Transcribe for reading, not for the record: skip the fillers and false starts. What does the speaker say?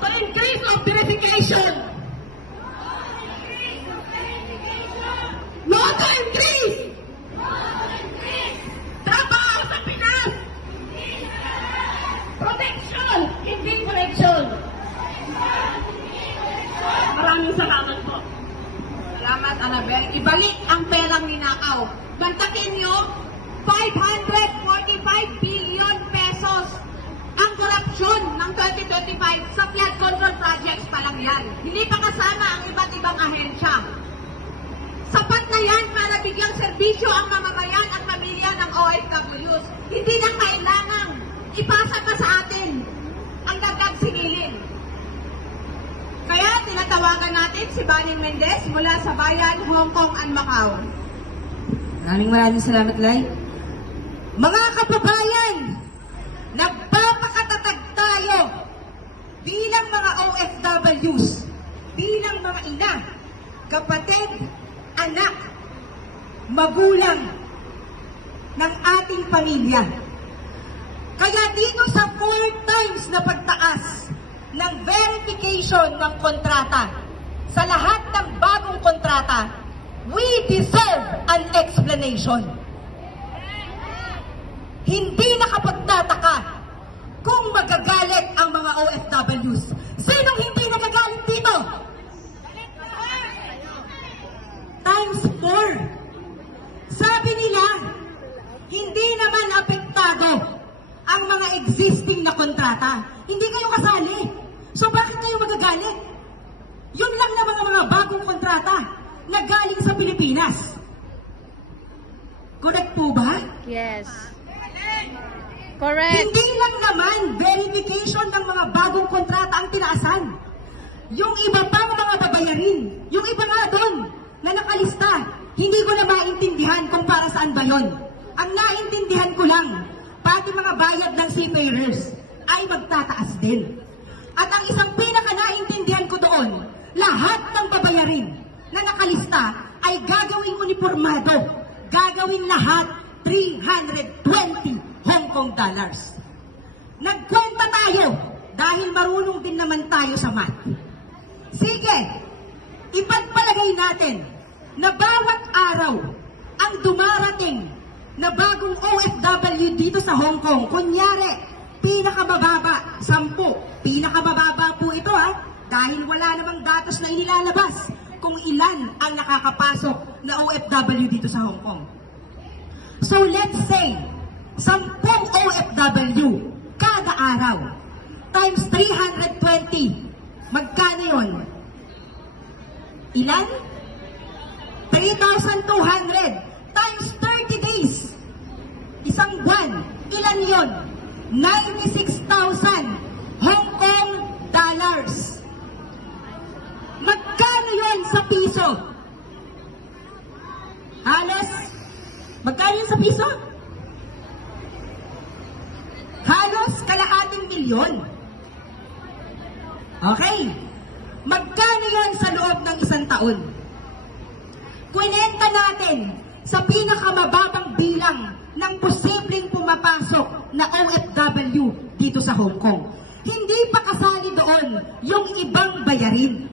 to increase of verification. No to increase. Trabaho sa Pinas. Protection, hindi correction. Maraming salamat po. Salamat, Annabel. Ibalik ang perang ninakaw. Bantakin nyo, 545 billion pesos ang korupsyon ng 2025 sa flood control projects pa lang yan. Hindi pa kasama ang iba't ibang ahensya. Sapat na yan para bigyang serbisyo ang mamamayan at pamilya ng OFWs. Hindi na kailangang ipasa pa sa atin ang dagdag singilin. Kaya tinatawagan natin si Baning Mendez mula sa bayan, Hong Kong and Macau. Maraming salamat, Lai. Mga kababayan, nagpapakatatag tayo bilang mga OFWs, bilang mga ina, kapatid, anak, magulang ng ating pamilya. Kaya dito sa 4 times na pagtaas ng verification ng kontrata, sa lahat ng bagong kontrata, we deserve an explanation. Hindi nakapagtataka kung magagalit ang mga OFWs. Sinong hindi nagagalit dito? Times 4. Sabi nila, hindi naman apektado ang mga existing na kontrata. Hindi kayo kasali. So bakit kayo magagalit? Yun lang naman ang mga bagong kontrata na galing sa Pilipinas. Correct po ba? Yes. Correct. Hindi lang naman verification ng mga bagong kontrata ang tinaasan. Yung iba pang mga babayarin, yung iba nga doon na nakalista, hindi ko na maintindihan kung para saan ba yun. Ang naintindihan ko lang, pati mga bayad ng seafarers ay magtataas din. At ang isang pinaka-naintindihan ko doon, lahat ng babayarin na nakalista ay gagawing uniformado, gagawing lahat 320 Hong Kong dollars. Nagkwenta tayo dahil marunong din naman tayo sa math. Sige, ipagpalagay natin na bawat araw ang dumarating na bagong OFW dito sa Hong Kong. Kunyari, pinakamababa, 10. Pinakamababa po ito dahil wala namang datos na inilalabas kung ilan ang nakakapasok na OFW dito sa Hong Kong. So let's say, 10 OFW kada araw times 320. Magkano yun? Ilan? 3,200 times 30 days. Isang buwan. Ilan yun? 96,000 Hong Kong dollars. Magkano yun sa piso? Halos? Magkano yun sa piso? Halos kalahating milyon. Okay. Magkano yun sa loob ng isang taon? Kwenta natin sa pinakamababang bilang ng posibleng pumapasok na OFW dito sa Hong Kong. Hindi pa kasali doon yung ibang bayarin.